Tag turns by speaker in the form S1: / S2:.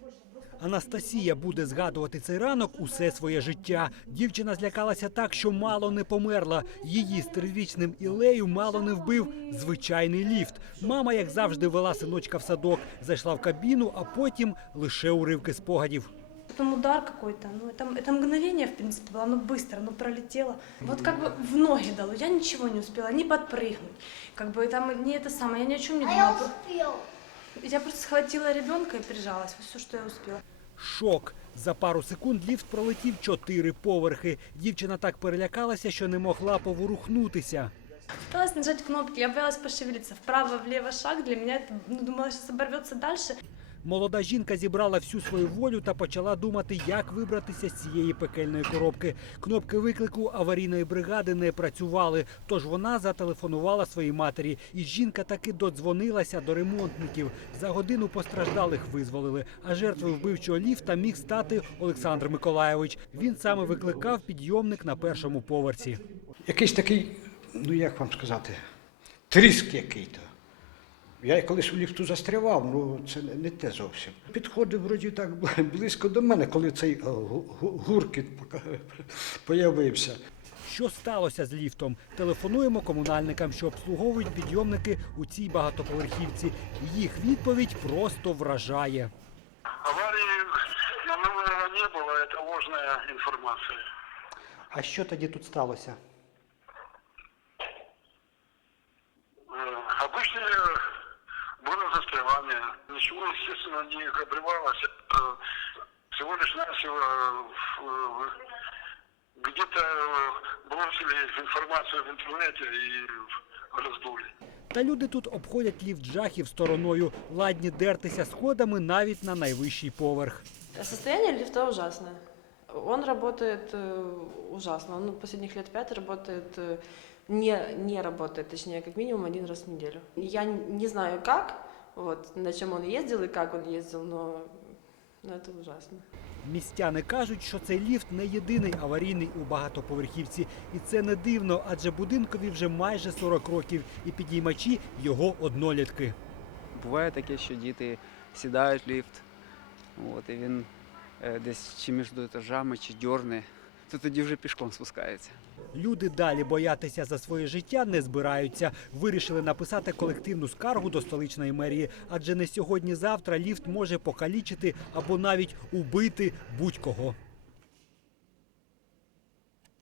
S1: Анастасія буде згадувати цей ранок усе своє життя. Дівчина злякалася так, що мало не померла. Її з 3-річним Ілею мало не вбив звичайний ліфт. Мама, як завжди, вела синочка в садок, зайшла в кабіну, а потім лише уривки спогадів.
S2: Потом удар какой-то, это мгновение, в принципе, было, оно быстро, оно пролетело. Вот как бы в ноги дало, я ничего не успела, ни подпрыгнуть, как бы там не это самое, я ни о чем не думала. Я просто схватила ребенка и прижалась, все, что я успела.
S1: Шок. За пару секунд ліфт пролетів 4 поверхи. Дівчина так перелякалася, що не могла поворухнутися.
S2: Пыталась нажать кнопки, я боялась пошевелиться. Вправо-влево шаг, для меня это, думала, сейчас оборвется дальше.
S1: Молода жінка зібрала всю свою волю та почала думати, як вибратися з цієї пекельної коробки. Кнопки виклику аварійної бригади не працювали, тож вона зателефонувала своїй матері. І жінка таки додзвонилася до ремонтників. За годину постраждалих визволили. А жертвою вбивчого ліфта міг стати Олександр Миколайович. Він саме викликав підйомник на першому поверсі.
S3: Якийсь такий, ну як вам сказати, тріск який-то. Я колись у ліфту застрявав, ну це не те зовсім. Підходив вроді так близько до мене, коли цей гуркіт появився.
S1: Що сталося з ліфтом? Телефонуємо комунальникам, що обслуговують підйомники у цій багатоповерхівці. Їх відповідь просто вражає.
S4: Аварии не было, это ложная информация.
S1: А що тоді тут сталося?
S4: Обычное было застревание. Ничего, естественно, не обрывалось. Всего лишь навсего где-то бросили информацию в интернете и раздули.
S1: Та люди тут обходять ліфт жахів стороною, ладні дертися сходами навіть на найвищий поверх.
S5: Состояние лифта ужасное. Он работает ужасно. Он последних лет 5 работает, не работает, точнее, как минимум 1 раз в неделю. Я не знаю как, вот, на чем он ездил и как он ездил, но это ужасно.
S1: Містяни кажуть, що цей ліфт не єдиний аварійний у багатоповерхівці. І це не дивно, адже будинкові вже майже 40 років, і підіймачі його однолітки.
S6: Буває таке, що діти сідають в ліфт, і він десь чи між етажами, чи дьорне, то тоді вже пішком спускається.
S1: Люди далі боятися за своє життя не збираються. Вирішили написати колективну скаргу до столичної мерії, адже не сьогодні-завтра ліфт може покалічити або навіть убити будь-кого.